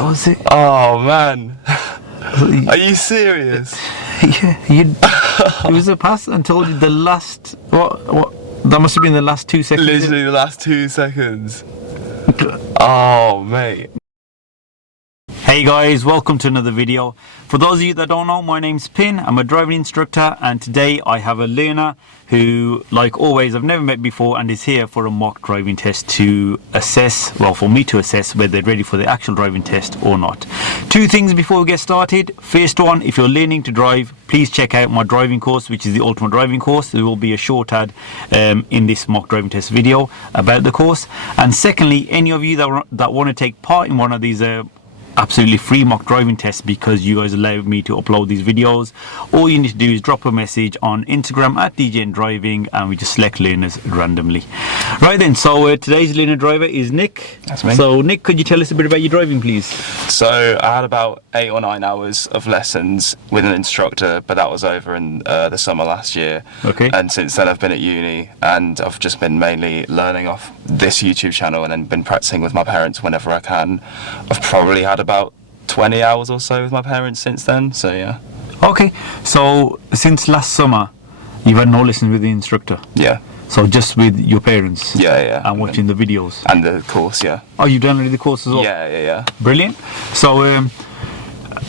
That was it. Oh man, are you serious? Yeah, it was a pass and told you the last what that must have been the last 2 seconds. Literally the last 2 seconds. Oh mate. Hey guys, welcome to another video. For those of you that don't know, my name's Pin. I'm a driving instructor, and today I have a learner who, like always, I've never met before and is here for a mock driving test to assess, well, for me to assess whether they're ready for the actual driving test or not. 2 things before we get started. First one, if you're learning to drive, please check out my driving course, which is the ultimate driving course. There will be a short ad in this mock driving test video about the course. And secondly, any of you that want to take part in one of these absolutely free mock driving tests, because you guys allow me to upload these videos, all you need to do is drop a message on Instagram at DJN Driving, and we just select learners randomly. Right then, so today's learner driver is Nick. That's me. So Nick, could you tell us a bit about your driving, please? So I had about 8 or 9 hours of lessons with an instructor, but that was over in the summer last year. Okay. And since then I've been at uni, and I've just been mainly learning off this YouTube channel and then been practicing with my parents whenever I can. I've probably had about 20 hours or so with my parents since then, so yeah. Okay, so since last summer you've had no lessons with the instructor? Yeah. So just with your parents? Yeah. And watching the videos? And the course, yeah. Oh, you've done the course as well? Yeah. Brilliant. So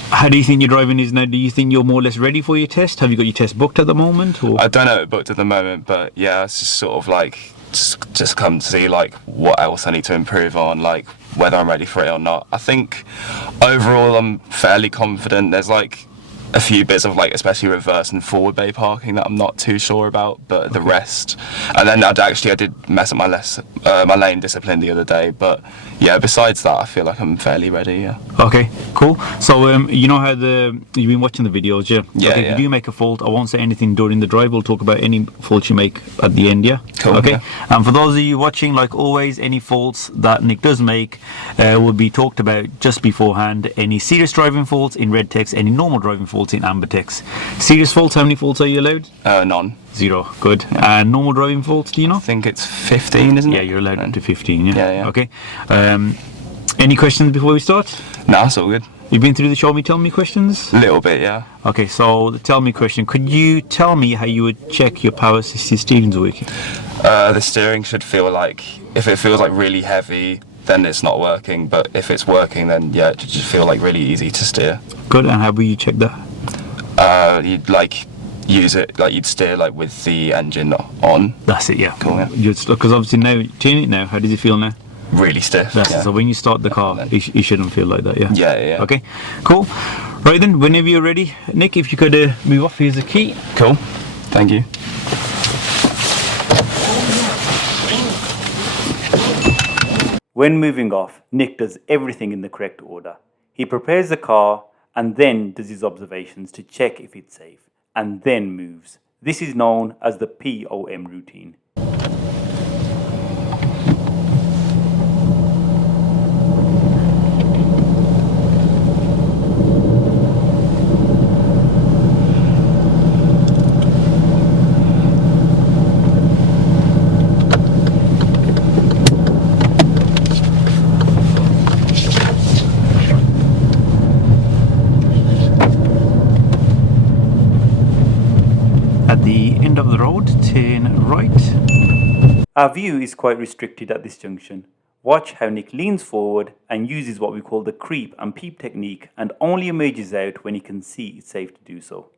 how do you think your driving is now? Do you think you're more or less ready for your test? Have you got your test booked at the moment? Or? I don't know it booked at the moment, but yeah, it's just sort of like just come to see like what else I need to improve on, like whether I'm ready for it or not. I think overall I'm fairly confident. There's like a few bits of like especially reverse and forward bay parking that I'm not too sure about, but okay. The rest. And then I did mess up my lane discipline the other day, but yeah, besides that I feel like I'm fairly ready. Yeah. Okay, cool. So you know how you've been watching the videos, yeah? Yeah. Okay, yeah. If you make a fault, I won't say anything during the drive. We'll talk about any faults you make at the end, yeah? Cool. Okay. Yeah. And for those of you watching, like always, any faults that Nick does make will be talked about just beforehand. Any serious driving faults in red text, any normal driving faults in amber text. Serious faults, how many faults are you allowed? None. 0. Good. Yeah. And normal driving faults, do you know? I think it's 15, isn't it? Yeah, you're allowed up to 15, yeah? Yeah. Okay. Any questions before we start? No, it's all good. You've been through the show me, tell me questions? A little bit, yeah. Okay, so the tell me question. Could you tell me how you would check your power assisted steering's working? The steering should feel like, if it feels like really heavy, then it's not working. But if it's working, then yeah, it should just feel like really easy to steer. Good, and how will you check that? You'd like use it, like you'd steer like with the engine on. That's it, yeah. Cool, yeah. Because obviously now, turn it now, how does it feel now? Really stiff. That's yeah. it. So when you start the car, it shouldn't feel like that, yeah? Yeah. Okay, cool. Right then, whenever you're ready, Nick, if you could move off, here's the key. Cool, thank you. When moving off, Nick does everything in the correct order. He prepares the car and then does his observations to check if it's safe, and then moves. This is known as the POM routine. At the end of the road, turn right. Our view is quite restricted at this junction. Watch how Nick leans forward and uses what we call the creep and peep technique, and only emerges out when he can see it's safe to do so.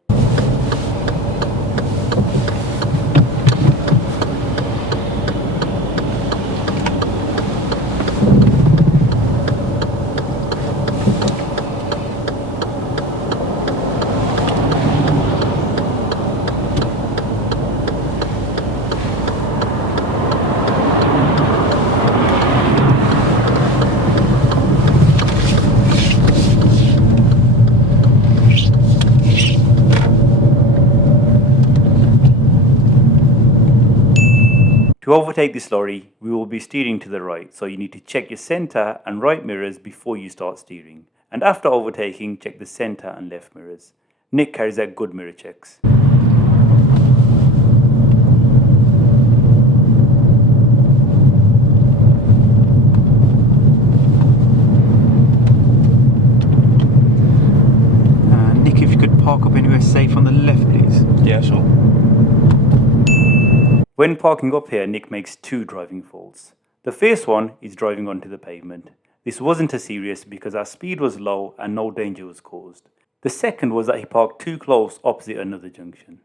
To overtake this lorry, we will be steering to the right, so you need to check your centre and right mirrors before you start steering. And after overtaking, check the centre and left mirrors. Nick carries out good mirror checks. park up anywhere safe on the left, please? Yeah, sure. When parking up here, Nick makes two driving faults. The first one is driving onto the pavement. This wasn't as serious because our speed was low and no danger was caused. The second was that he parked too close opposite another junction.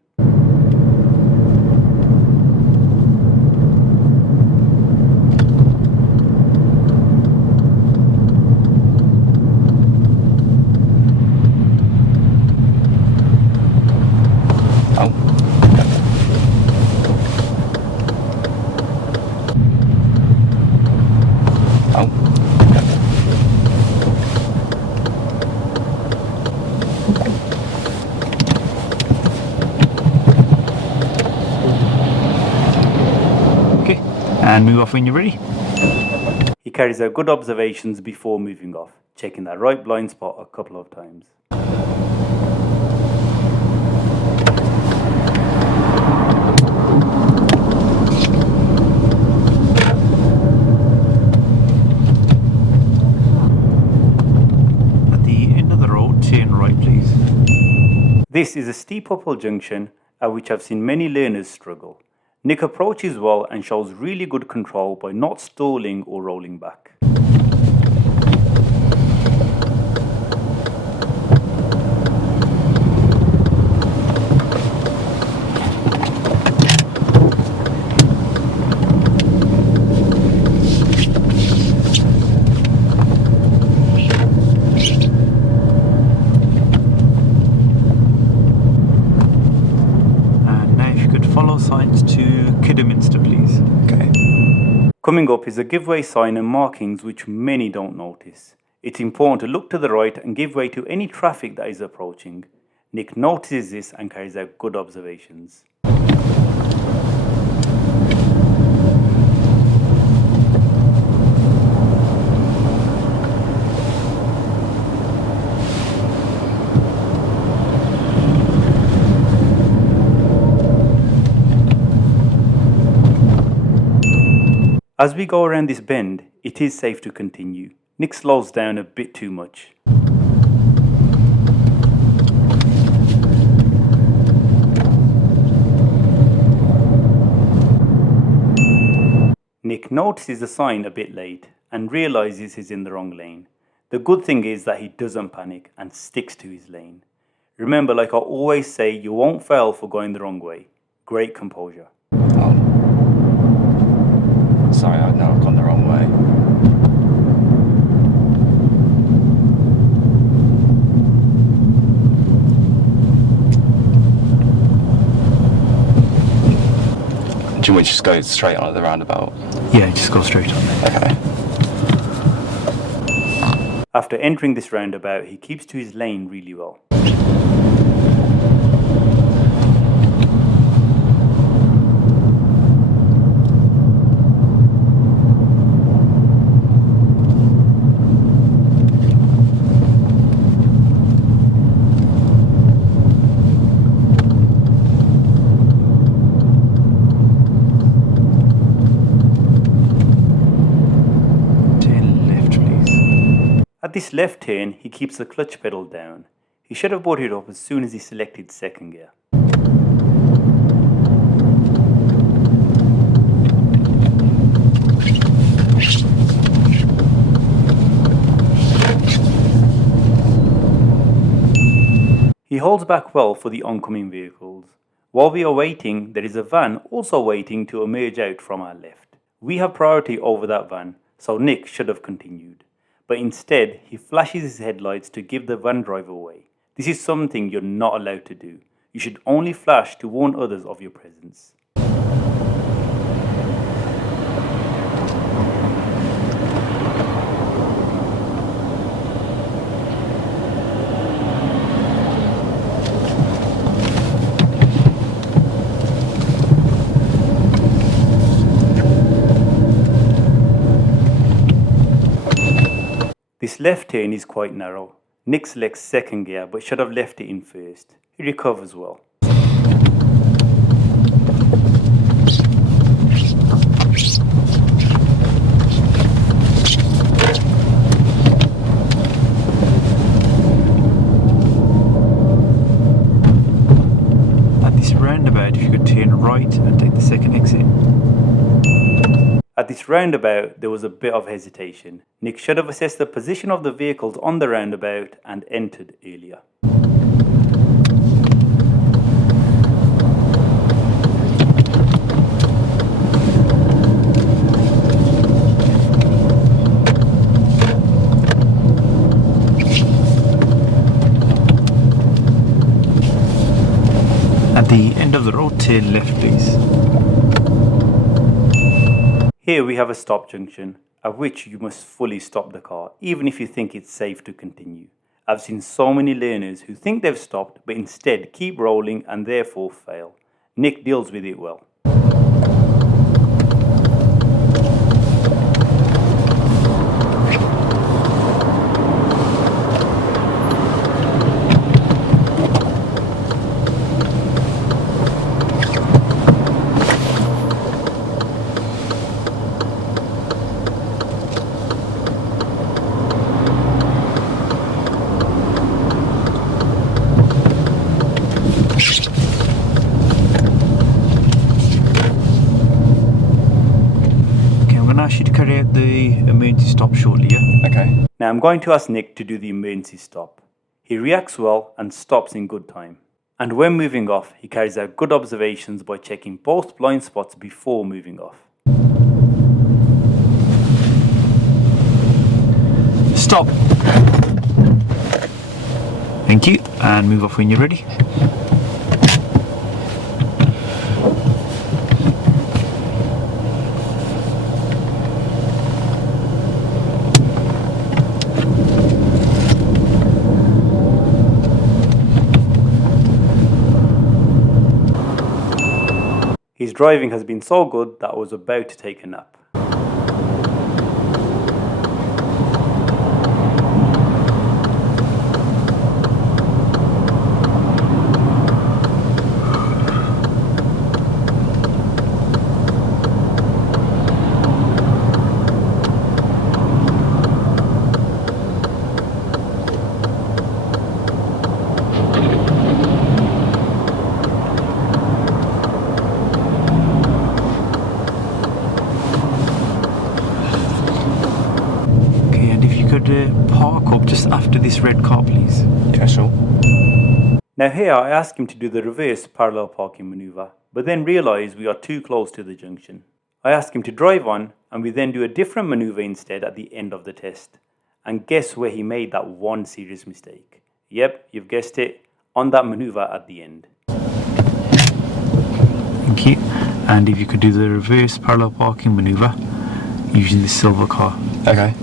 And move off when you're ready. He carries out good observations before moving off, checking that right blind spot a couple of times. At the end of the road, turn right please. This is a steep uphill junction at which I've seen many learners struggle. Nick approaches well and shows really good control by not stalling or rolling back. Follow signs to Kidderminster, please. Okay. Coming up is a giveaway sign and markings which many don't notice. It's important to look to the right and give way to any traffic that is approaching. Nick notices this and carries out good observations. As we go around this bend, it is safe to continue. Nick slows down a bit too much. Nick notices the sign a bit late and realises he's in the wrong lane. The good thing is that he doesn't panic and sticks to his lane. Remember, like I always say, you won't fail for going the wrong way. Great composure. Sorry, I know I've gone the wrong way. Do you want me to just go straight on at the roundabout? Yeah, just go straight on there. Okay. After entering this roundabout, he keeps to his lane really well. At this left turn, he keeps the clutch pedal down. He should have brought it up as soon as he selected second gear. He holds back well for the oncoming vehicles. While we are waiting, there is a van also waiting to emerge out from our left. We have priority over that van, so Nick should have continued. But instead, he flashes his headlights to give the van driver away. This is something you're not allowed to do. You should only flash to warn others of your presence. This left turn is quite narrow. Nick selects second gear but should have left it in first. He recovers well. right and take the second exit. At this roundabout, there was a bit of hesitation. Nick should have assessed the position of the vehicles on the roundabout and entered earlier. At the end of the road, turn left please. Here we have a stop junction, at which you must fully stop the car, even if you think it's safe to continue. I've seen so many learners who think they've stopped, but instead keep rolling and therefore fail. Nick deals with it well. Ask you to carry out the emergency stop shortly, yeah? Okay. Now I'm going to ask Nick to do the emergency stop. He reacts well and stops in good time. And when moving off, he carries out good observations by checking both blind spots before moving off. Stop! Thank you, and move off when you're ready. His driving has been so good that I was about to take a nap. Park up just after this red car please. Yeah, sure. Now here I ask him to do the reverse parallel parking manoeuvre, but then realise we are too close to the junction. I ask him to drive on and we then do a different manoeuvre instead at the end of the test. And guess where he made that one serious mistake? Yep, you've guessed it, on that manoeuvre at the end. Thank you. And if you could do the reverse parallel parking manoeuvre using the silver car. Okay.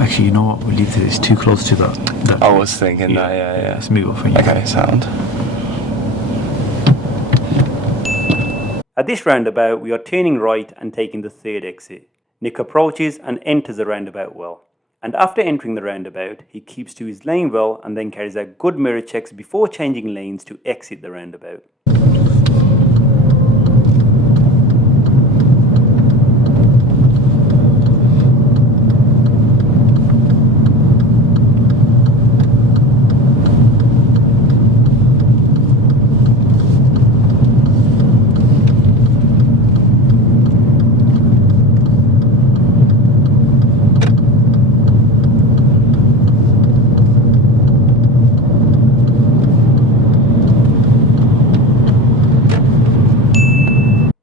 Actually, you know what? We'll leave this too close to that. I was thinking that, yeah. Let's move off. Okay, sound. At this roundabout, we are turning right and taking the third exit. Nick approaches and enters the roundabout well. And after entering the roundabout, he keeps to his lane well and then carries out good mirror checks before changing lanes to exit the roundabout.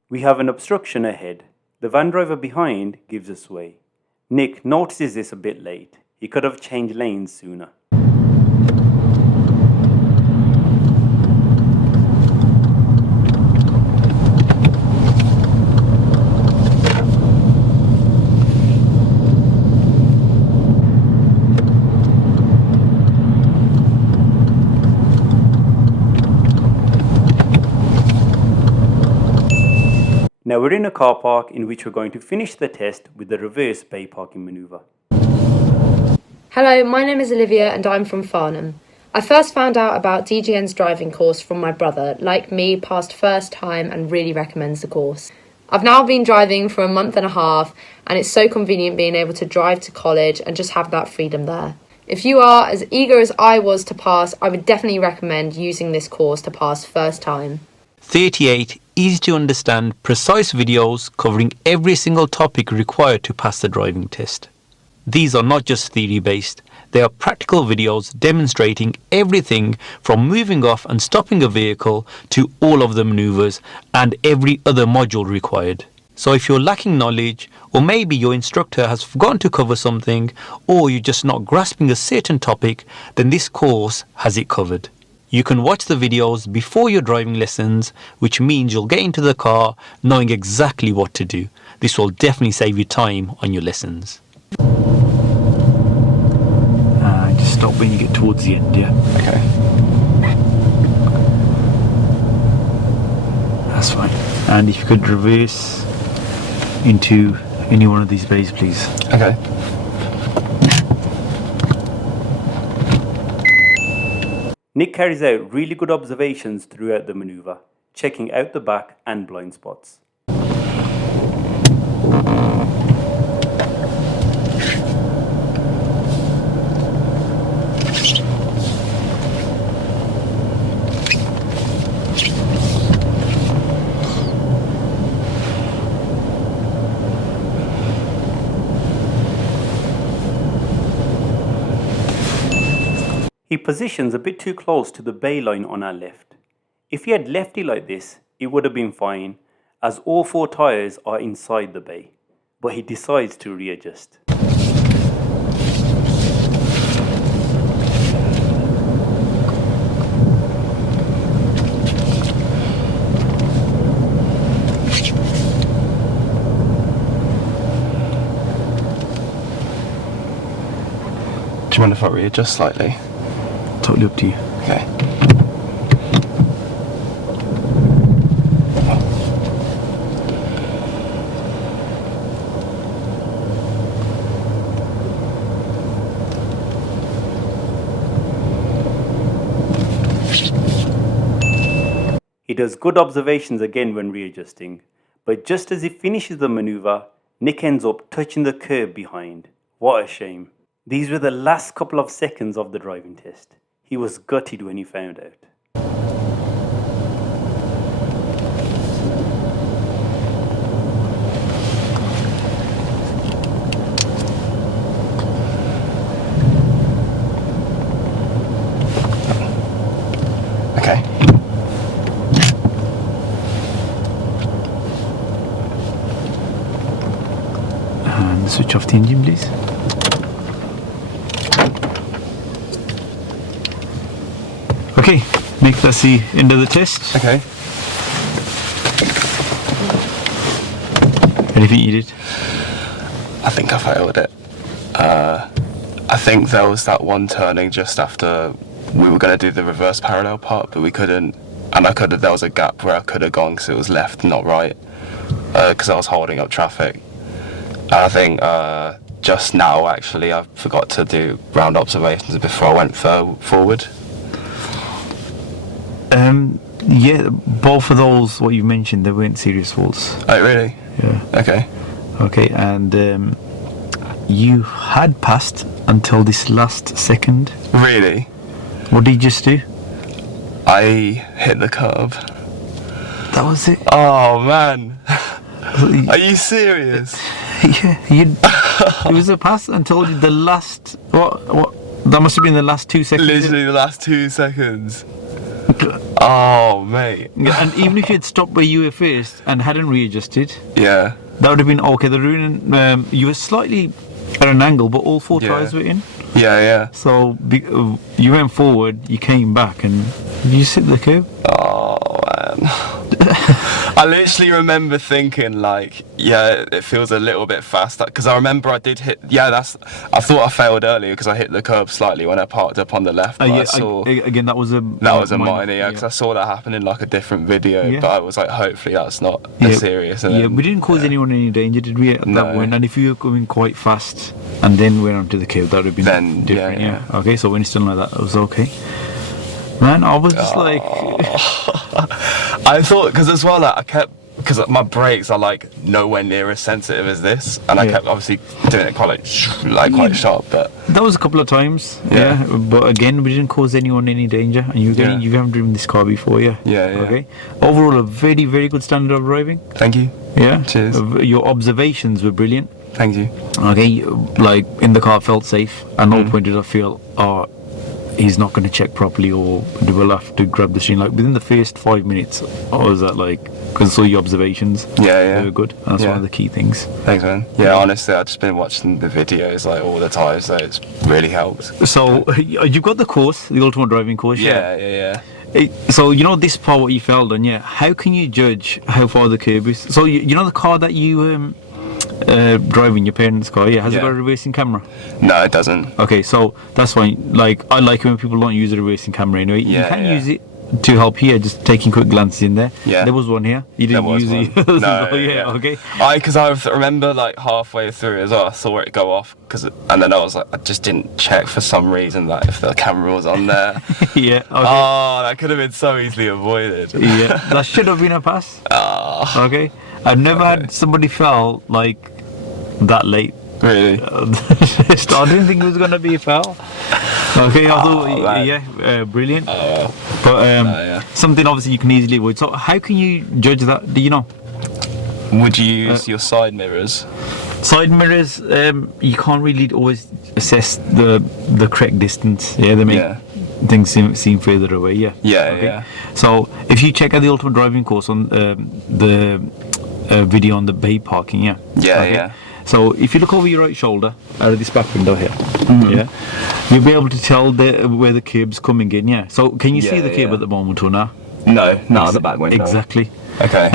We have an obstruction ahead. The van driver behind gives us way. Nick notices this a bit late. He could have changed lanes sooner. Now we're in a car park in which we're going to finish the test with the reverse bay parking manoeuvre. Hello, my name is Olivia and I'm from Farnham. I first found out about DGN's driving course from my brother, like me, passed first time and really recommends the course. I've now been driving for a month and a half and it's so convenient being able to drive to college and just have that freedom there. If you are as eager as I was to pass, I would definitely recommend using this course to pass first time. 38 easy to understand, precise videos covering every single topic required to pass the driving test. These are not just theory based, they are practical videos demonstrating everything from moving off and stopping a vehicle to all of the maneuvers and every other module required. So if you're lacking knowledge, or maybe your instructor has forgotten to cover something, or you're just not grasping a certain topic, then this course has it covered. You can watch the videos before your driving lessons, which means you'll get into the car knowing exactly what to do. This will definitely save you time on your lessons. Just stop when you get towards the end, yeah? Okay. That's fine. And if you could reverse into any one of these bays, please. Okay. Nick carries out really good observations throughout the manoeuvre, checking out the back and blind spots. He positions a bit too close to the bay line on our left. If he had left it like this, it would have been fine, as all 4 tyres are inside the bay, but he decides to readjust. Do you mind if I readjust slightly? Totally up to you. Okay. He does good observations again when readjusting, but just as he finishes the manoeuvre, Nick ends up touching the curb behind. What a shame. These were the last couple of seconds of the driving test. He was gutted when he found out. Okay. And switch off the engine, please. Okay, Nick, that's the end of the test. Okay. Anything you did? I think I failed it. I think there was that one turning just after we were going to do the reverse parallel part, but we couldn't. And there was a gap where I could have gone because it was left, not right, because I was holding up traffic. And I think just now, actually, I forgot to do round observations before I went forward. Yeah, both of those, what you mentioned, they weren't serious faults. Oh, really? Yeah. Okay. Okay, and you had passed until this last second. Really? What did you just do? I hit the curb. That was it? Oh, man. Are you serious? Yeah, it was a pass until the last, what, that must have been the last 2 seconds. Literally the last 2 seconds. Oh, mate. Yeah, and even if you had stopped where you were first and hadn't readjusted, Yeah. that would have been okay. The ruin, you were slightly at an angle, but all 4 tyres were in. Yeah, yeah. So you went forward, you came back, and you just hit the curb. Oh, man. I literally remember thinking, like, yeah, it feels a little bit fast. Because I remember I did hit, I thought I failed earlier because I hit the curb slightly when I parked up on the left. But Yeah, I saw, again, that was a minor, yeah, because I saw that happen in like a different video. Yeah. But I was like, hopefully that's not as serious. And Yeah, then, we didn't cause anyone any danger, did we, at that No. point? And if you were coming quite fast and then went onto the curb, that would have been Then, different. yeah. Okay, so when it's done like that, it was okay. Man, I was just like... I thought, because as well, like, I kept because my brakes are like nowhere near as sensitive as this, and I kept obviously doing it quite quite sharp, but that was a couple of times. Yeah. But again, we didn't cause anyone any danger, and you haven't driven this car before, yeah. Okay. Overall, a very, very good standard of driving. Thank you. Yeah. Cheers. Your observations were brilliant. Thank you. Okay, like in the car felt safe. At no point did I feel, he's not going to check properly, or we'll have to grab the steering. Like within the first 5 minutes, I was at because I saw your observations. They were good. And that's one of the key things. Thanks, man. Yeah, honestly, I've just been watching the videos like all the time, so it's really helped. So you've got the course, the ultimate driving course. Yeah. So you know this part what you failed on, how can you judge how far the curb is? So you know the car that you driving, your parents' car, has it got a reversing camera? No, it doesn't. Okay, so that's fine. Like I like it when people don't use a reversing camera anyway. You can use it to help here, just taking quick glances in there. There was one here. You didn't use it. No. Okay. Because I remember like halfway through as well, I saw it go off, and then I was like, I just didn't check for some reason that if the camera was on there. Okay. Oh, that could have been so easily avoided. That should have been a pass. Okay. I've never had somebody fail like that late. Really? I didn't think it was gonna be a foul. Okay, I thought, brilliant. But something obviously you can easily avoid. So how can you judge that? Do you know? Would you use your side mirrors? Side mirrors, you can't really always assess the correct distance. They make things seem further away. So if you check out the ultimate driving course on the video on the bay parking, So if you look over your right shoulder out of this back window here, you'll be able to tell where the curb's coming in. So can you see the curb at the moment or not? No, the back window. Exactly. Okay.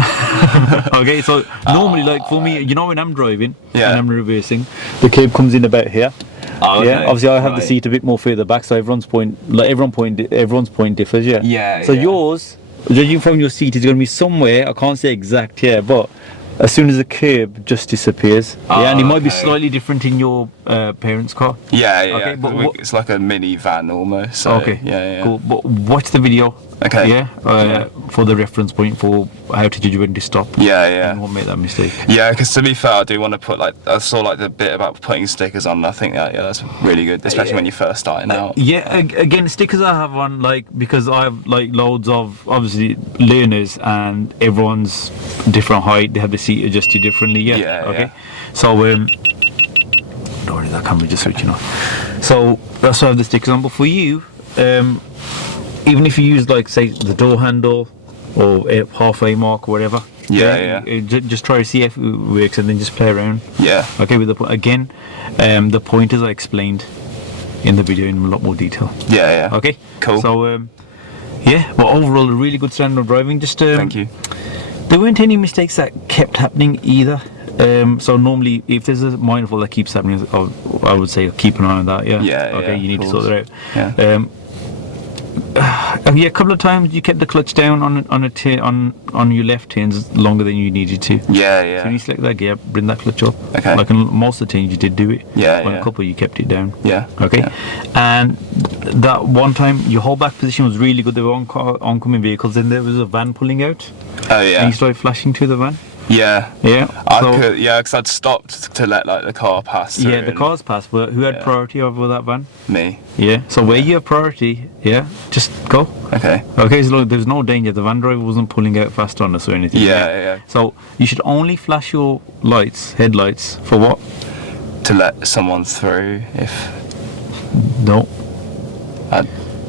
Okay, so normally, like for me, when I'm driving and I'm reversing, the curb comes in about here. Obviously I have the seat a bit more further back, so everyone's point differs. So yours, judging from your seat, is going to be somewhere, I can't say exact here, but as soon as the curb just disappears. And it might be slightly different in your parents' car. Okay, but it's like a minivan almost. So, Cool. But watch the video. Okay. For the reference point for how to judge when to stop. And won't make that mistake. Because to be fair, I do want to put I saw the bit about putting stickers on. And I think that's really good, especially when you're first starting out. Again, stickers I have on because I have loads of obviously learners and everyone's different height. They have the seat adjusted differently. So don't worry, that camera just switching off. So that's why I have the stickers on. But for you, even if you use say the door handle or a halfway mark or whatever, just try to see if it works and then just play around. Okay, with the pointers I explained in the video in a lot more detail. Okay, cool. So but overall a really good standard of driving. Just thank you. There weren't any mistakes that kept happening either. So normally if there's a minor fault that keeps happening, I would say keep an eye on that. Okay, you need to sort it out. A couple of times you kept the clutch down on your left hands longer than you needed to. So when you select that gear, bring that clutch up. Okay. Like in most of the times you did do it. On a couple you kept it down. Okay. And that one time your whole back position was really good. There were oncoming vehicles, then there was a van pulling out. And you started flashing to the van. Because I'd stopped to let the car pass through. The cars passed, but who had priority over that van? Me. So where you have priority, just go. Okay, so there's no danger. The van driver wasn't pulling out fast on us or anything. So you should only flash your headlights, for what? To let someone through, No. I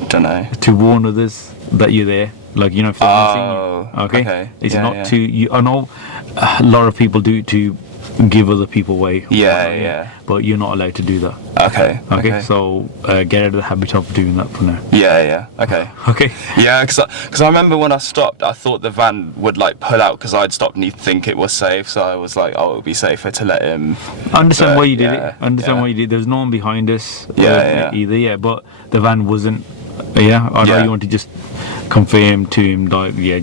don't know. To warn others that you're there. If they're missing you. Okay. It's not to. I know a lot of people do to give other people way. But you're not allowed to do that. Okay. So get out of the habit of doing that for now. Okay. Okay. Because I remember when I stopped, I thought the van would pull out because I'd stopped and he'd think it was safe. So I was like, it would be safer to let him. I understand why you did it. I understand why you did. There's no one behind us. Either. But the van wasn't. I know you want to just confirm to him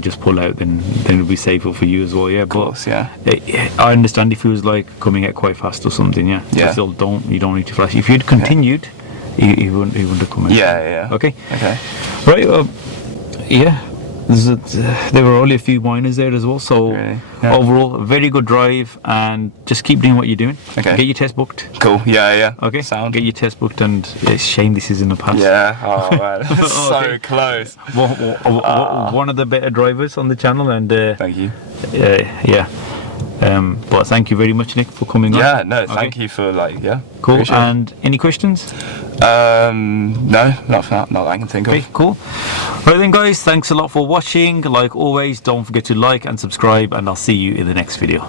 just pull out, then it'll be safer for you as well. Of course, I understand if he was coming out quite fast or something. But still, you don't need to flash. If you'd continued, he wouldn't have come out. Okay. Right. there were only a few minors there as well. So Really? Yeah. overall, a very good drive, and just keep doing what you're doing. Okay. Get your test booked. Cool. Yeah. Okay. Sound. Get your test booked, and it's a shame this is in the past. Yeah. Oh man, so Okay. close. One of the better drivers on the channel, and Thank you. yeah. But thank you very much, Nick, for coming on. Yeah. No. Thank you for Cool. appreciate it. And any questions? No, not that I can think Okay, of. cool. Right then, guys, thanks a lot for watching. Like always, don't forget to like and subscribe, and I'll see you in the next video.